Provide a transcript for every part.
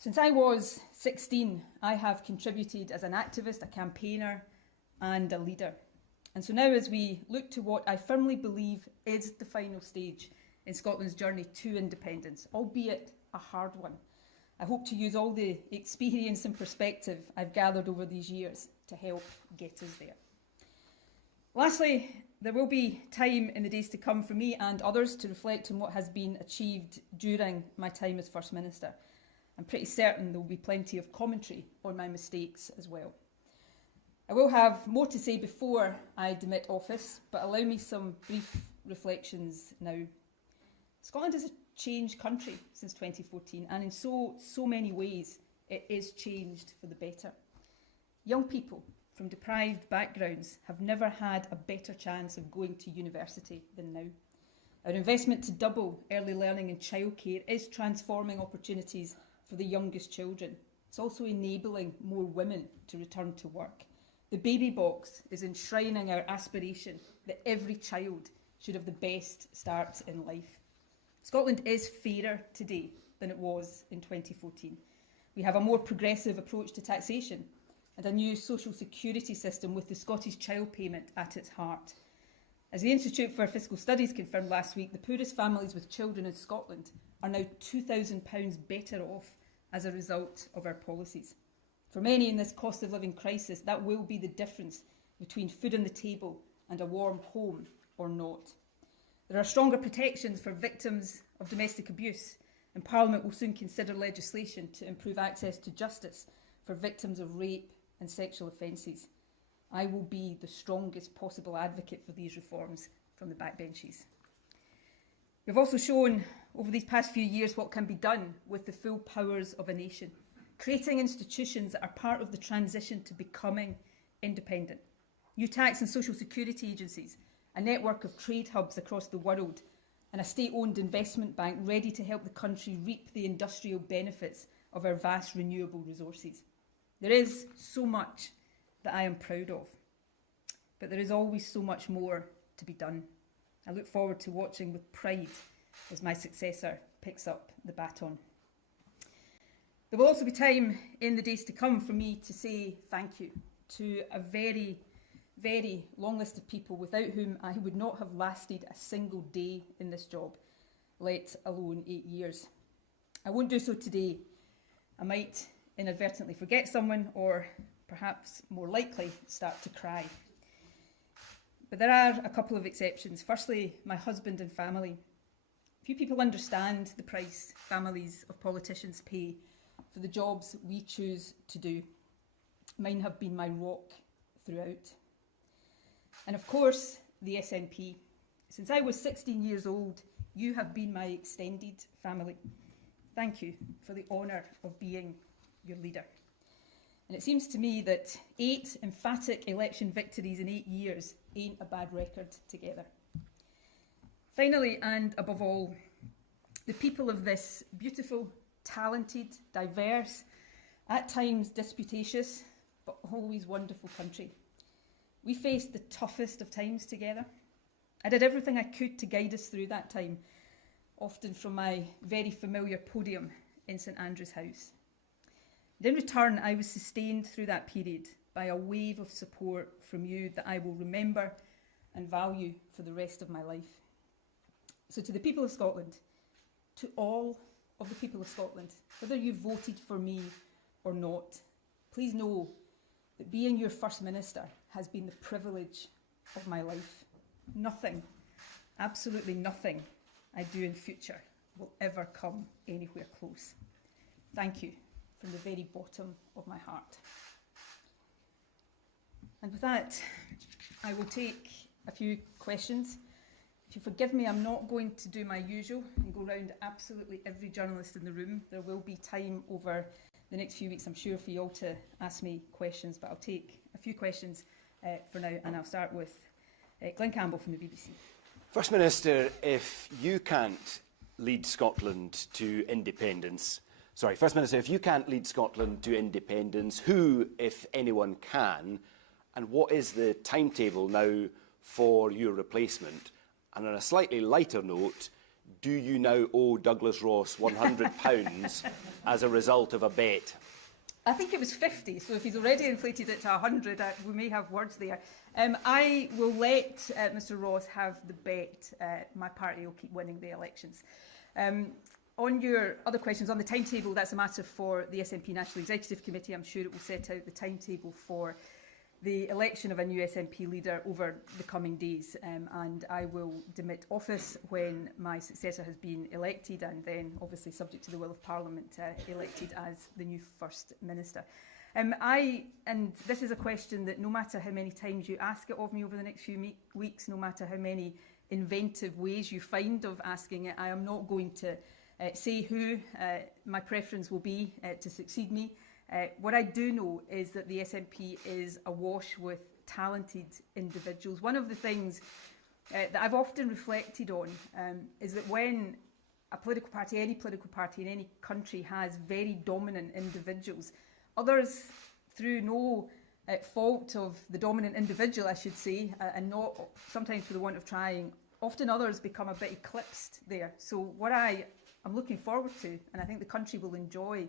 Since I was 16, I have contributed as an activist, a campaigner, and a leader. And so now, as we look to what I firmly believe is the final stage in Scotland's journey to independence, albeit a hard one, I hope to use all the experience and perspective I've gathered over these years to help get us there. Lastly, there will be time in the days to come for me and others to reflect on what has been achieved during my time as First Minister. I'm pretty certain there will be plenty of commentary on my mistakes as well. I will have more to say before I demit office, but allow me some brief reflections now. Scotland is a changed country since 2014, and in so many ways it is changed for the better. Young people from deprived backgrounds have never had a better chance of going to university than now. Our investment to double early learning and childcare is transforming opportunities for the youngest children. It's also enabling more women to return to work. The baby box is enshrining our aspiration that every child should have the best start in life. Scotland is fairer today than it was in 2014. We have a more progressive approach to taxation and a new social security system with the Scottish Child Payment at its heart. As the Institute for Fiscal Studies confirmed last week, the poorest families with children in Scotland are now £2,000 better off as a result of our policies. For many in this cost of living crisis, that will be the difference between food on the table and a warm home or not. There are stronger protections for victims of domestic abuse, and Parliament will soon consider legislation to improve access to justice for victims of rape and sexual offences. I will be the strongest possible advocate for these reforms from the backbenches. We've also shown over these past few years what can be done with the full powers of a nation, creating institutions that are part of the transition to becoming independent. New tax and social security agencies, a network of trade hubs across the world, and a state-owned investment bank ready to help the country reap the industrial benefits of our vast renewable resources. There is so much that I am proud of, but there is always so much more to be done. I look forward to watching with pride as my successor picks up the baton. There will also be time in the days to come for me to say thank you to a very long list of people without whom I would not have lasted a single day in this job, let alone 8 years. I won't do so today. I might inadvertently forget someone, or perhaps more likely start to cry. But there are a couple of exceptions. Firstly, my husband and family. Few people understand the price families of politicians pay for the jobs we choose to do. Mine have been my rock throughout. And of course, the SNP. Since I was 16 years old, you have been my extended family. Thank you for the honour of being your leader. And it seems to me that 8 emphatic election victories in 8 years ain't a bad record together. Finally, and above all, the people of this beautiful, talented, diverse, at times disputatious, but always wonderful country. We faced the toughest of times together. I did everything I could to guide us through that time, often from my very familiar podium in St Andrew's House. And in return, I was sustained through that period by a wave of support from you that I will remember and value for the rest of my life. So to the people of Scotland, to all of the people of Scotland, whether you voted for me or not, please know that being your First Minister has been the privilege of my life. Nothing, absolutely nothing I do in future will ever come anywhere close. Thank you from the very bottom of my heart. And with that, I will take a few questions. If you forgive me, I'm not going to do my usual and go round absolutely every journalist in the room. There will be time over the next few weeks, I'm sure, for you all to ask me questions, but I'll take a few questions for now, and I'll start with Glenn Campbell from the BBC. First Minister, if you can't lead Scotland to independence, First Minister, if you can't lead Scotland to independence, who, if anyone, can? And what is the timetable now for your replacement? And on a slightly lighter note, do you now owe Douglas Ross £100 as a result of a bet? I think it was 50, so if he's already inflated it to 100, we may have words there. I will let Mr Ross have the bet. My party will keep winning the elections. On your other questions, on the timetable, that's a matter for the SNP National Executive Committee. I'm sure it will set out the timetable for the election of a new SNP leader over the coming days, and I will demit office when my successor has been elected, and then, obviously subject to the will of Parliament, elected as the new First Minister. And this is a question that no matter how many times you ask it of me over the next few weeks, no matter how many inventive ways you find of asking it, I am not going to say who my preference will be to succeed me. What I do know is that the SNP is awash with talented individuals. One of the things that I've often reflected on is that when a political party, any political party in any country, has very dominant individuals, others, through no fault of the dominant individual, I should say, and not sometimes for the want of trying, often others become a bit eclipsed there. So what I am looking forward to, and I think the country will enjoy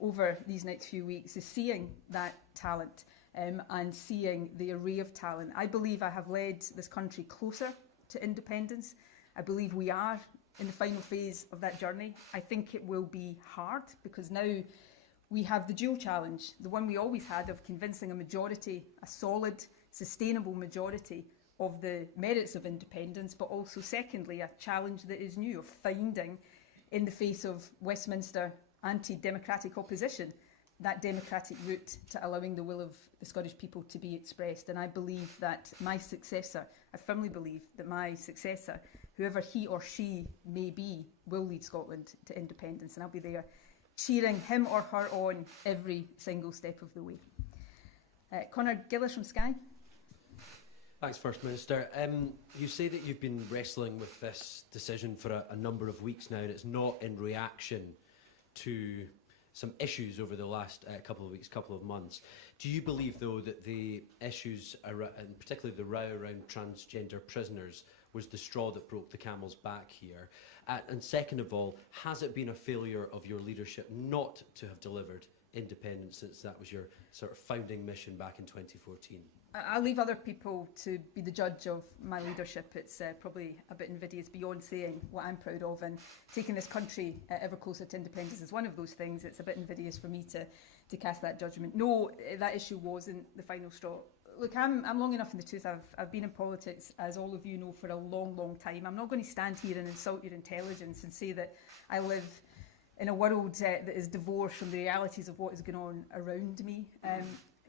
over these next few weeks, is seeing that talent and seeing the array of talent. I believe I have led this country closer to independence. I believe we are in the final phase of that journey. I think it will be hard because now we have the dual challenge, the one we always had of convincing a majority, a solid, sustainable majority of the merits of independence, but also secondly, a challenge that is new of finding, in the face of Westminster anti-democratic opposition, that democratic route to allowing the will of the Scottish people to be expressed. And I believe that my successor, I firmly believe that my successor, whoever he or she may be, will lead Scotland to independence, and I'll be there cheering him or her on every single step of the way. Conor Gillis from Sky. Thanks, First Minister. You say that you've been wrestling with this decision for a number of weeks now, and it's not in reaction to some issues over the last couple of weeks, couple of months. Do you believe, though, that the issues, and particularly the row around transgender prisoners, was the straw that broke the camel's back here? And second of all, has it been a failure of your leadership not to have delivered independence, since that was your sort of founding mission back in 2014? I'll leave other people to be the judge of my leadership. It's probably a bit invidious beyond saying what I'm proud of, and taking this country ever closer to independence is one of those things. It's a bit invidious for me to cast that judgment. No, that issue wasn't the final straw. Look, I'm long enough in the tooth. I've been in politics, as all of you know, for a long, long time. I'm not going to stand here and insult your intelligence and say that I live in a world that is divorced from the realities of what is going on around me.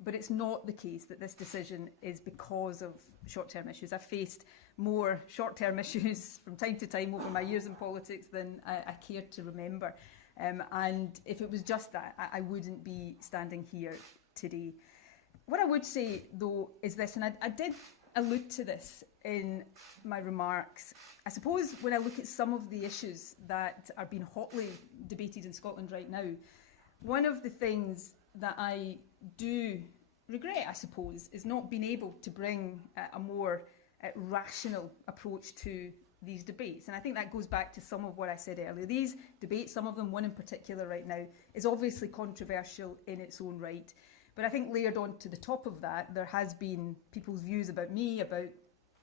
But it's not the case that this decision is because of short-term issues. I've faced more short-term issues from time to time over my years in politics than I care to remember. And if it was just that, I wouldn't be standing here today. What I would say, though, is this, and I did allude to this in my remarks. I suppose when I look at some of the issues that are being hotly debated in Scotland right now, one of the things that I do regret, I suppose, is not being able to bring a more rational approach to these debates. And I think that goes back to some of what I said earlier. These debates, some of them, one in particular right now, is obviously controversial in its own right. But I think layered on to the top of that, there has been people's views about me, about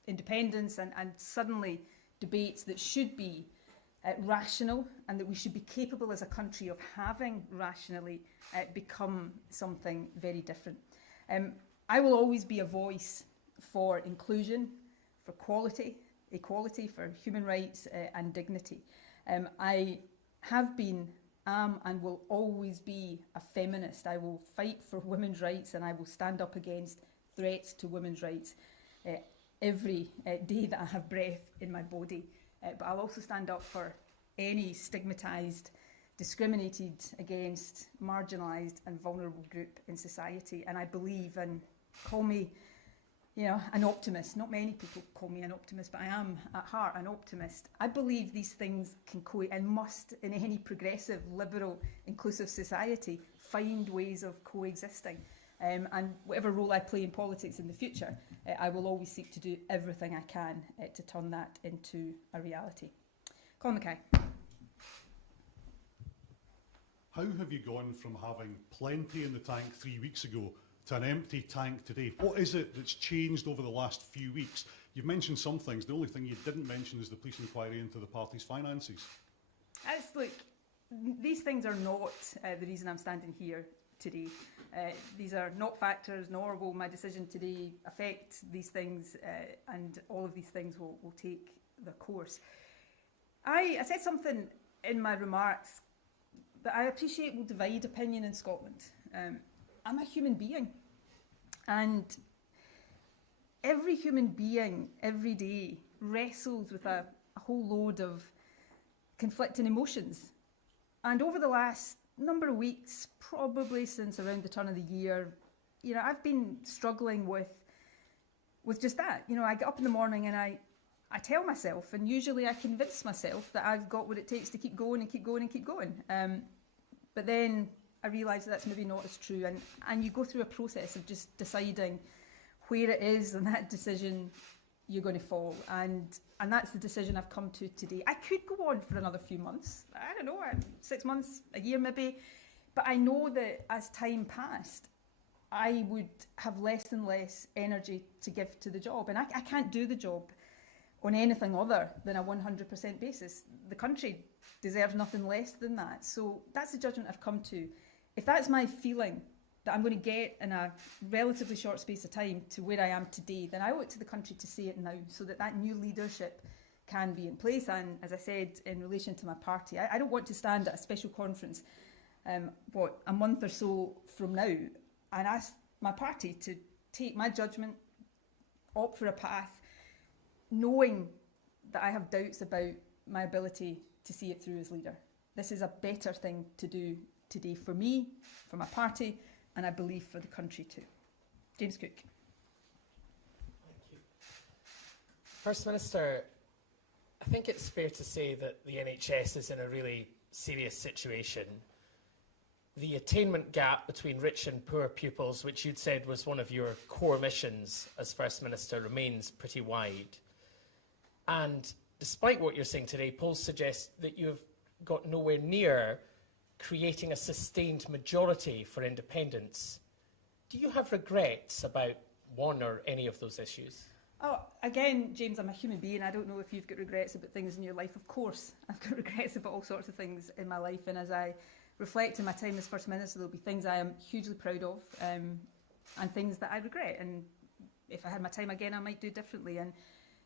independence, and suddenly debates that should be rational and that we should be capable as a country of having rationally become something very different. I will always be a voice for inclusion, for equality, for human rights and dignity. I have been, am and will always be a feminist. I will fight for women's rights, and I will stand up against threats to women's rights every day that I have breath in my body. But I'll also stand up for any stigmatised, discriminated against, marginalised and vulnerable group in society. And I believe, and call me, an optimist. Not many people call me an optimist, but I am at heart an optimist. I believe these things can and must, in any progressive, liberal, inclusive society, find ways of coexisting. And whatever role I play in politics in the future, I will always seek to do everything I can to turn that into a reality. Colin Mackay. How have you gone from having plenty in the tank 3 weeks ago to an empty tank today? What is it that's changed over the last few weeks? You've mentioned some things. The only thing you didn't mention is the police inquiry into the party's finances. Look, these things are not the reason I'm standing here today. These are not factors, nor will my decision today affect these things, and all of these things will take their course. I said something in my remarks that I appreciate will divide opinion in Scotland. I'm a human being, and every human being every day wrestles with a whole load of conflicting emotions. And over the last number of weeks, probably since around the turn of the year, I've been struggling with just that. I get up in the morning and I tell myself, and usually I convince myself that I've got what it takes to keep going and keep going and keep going. But then I realise that's maybe not as true, and you go through a process of just deciding where it is in that decision you're going to fall, and that's the decision I've come to today. I could go on for another few months, I don't know, 6 months, a year maybe, but I know that as time passed, I would have less and less energy to give to the job, and I can't do the job on anything other than a 100% basis. The country deserves nothing less than that. So that's the judgment I've come to. If that's my feeling, that I'm going to get in a relatively short space of time to where I am today, then I owe it to the country to say it now, so that new leadership can be in place. And as I said, in relation to my party, I don't want to stand at a special conference, a month or so from now, and ask my party to take my judgment, opt for a path, knowing that I have doubts about my ability to see it through as leader. This is a better thing to do today for me, for my party, and I believe for the country too. James Cook. Thank you. First Minister, I think it's fair to say that the NHS is in a really serious situation. The attainment gap between rich and poor pupils, which you'd said was one of your core missions as First Minister, remains pretty wide. And despite what you're saying today, polls suggest that you have got nowhere near creating a sustained majority for independence. Do you have regrets about one or any of those issues? Oh, again, James, I'm a human being. I don't know if you've got regrets about things in your life. Of course, I've got regrets about all sorts of things in my life. And as I reflect on my time as First Minister, there'll be things I am hugely proud of, and things that I regret. And if I had my time again, I might do differently. And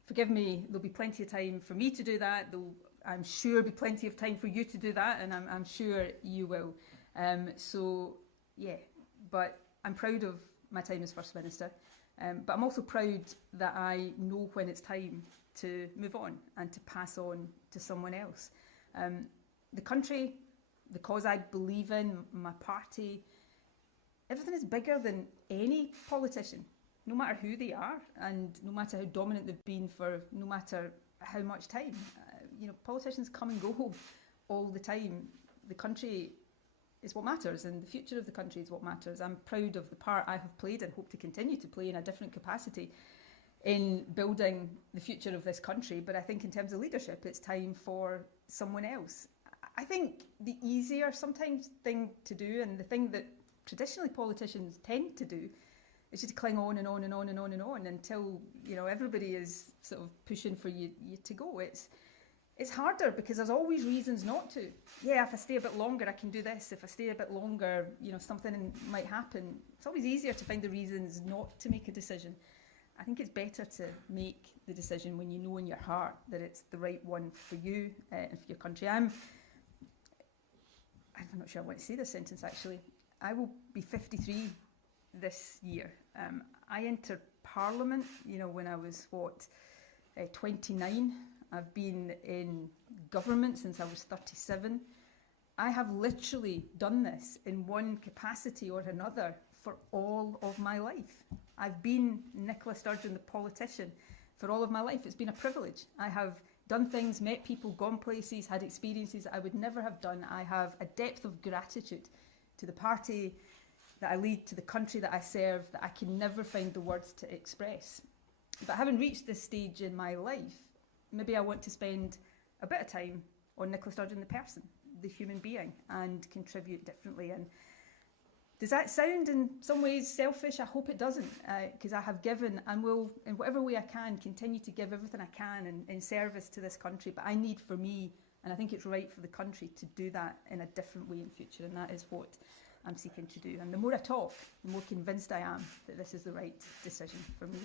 forgive me, there'll be plenty of time for me to do that. There'll, I'm sure, be plenty of time for you to do that, and I'm sure you will. So, yeah, but I'm proud of my time as First Minister. But I'm also proud that I know when it's time to move on and to pass on to someone else. The country, the cause I believe in, my party, everything is bigger than any politician, no matter who they are and no matter how dominant they've been for no matter how much time. Politicians come and go all the time. The country is what matters, and the future of the country is what matters. I'm proud of the part I have played and hope to continue to play in a different capacity in building the future of this country. But I think in terms of leadership, it's time for someone else. I think the easier sometimes thing to do, and the thing that traditionally politicians tend to do, is just to cling on and on and on and on and on until everybody is sort of pushing for you to go. It's harder because there's always reasons not to. Yeah, if I stay a bit longer, I can do this. If I stay a bit longer, something might happen. It's always easier to find the reasons not to make a decision. I think it's better to make the decision when you know in your heart that it's the right one for you and for your country. I'm not sure I want to say this sentence actually. I will be 53 this year. I entered Parliament, when I was 29. I've been in government since I was 37. I have literally done this in one capacity or another for all of my life. I've been Nicola Sturgeon, the politician, for all of my life. It's been a privilege. I have done things, met people, gone places, had experiences that I would never have done. I have a depth of gratitude to the party that I lead, to the country that I serve, that I can never find the words to express. But having reached this stage in my life, maybe I want to spend a bit of time on Nicola Sturgeon the person, the human being and contribute differently. And does that sound in some ways selfish? I hope it doesn't, because I have given and will, in whatever way I can, continue to give everything I can in service to this country. But I need for me, and I think it's right for the country, to do that in a different way in future, and that is what I'm seeking to do. And the more I talk, the more convinced I am that this is the right decision for me.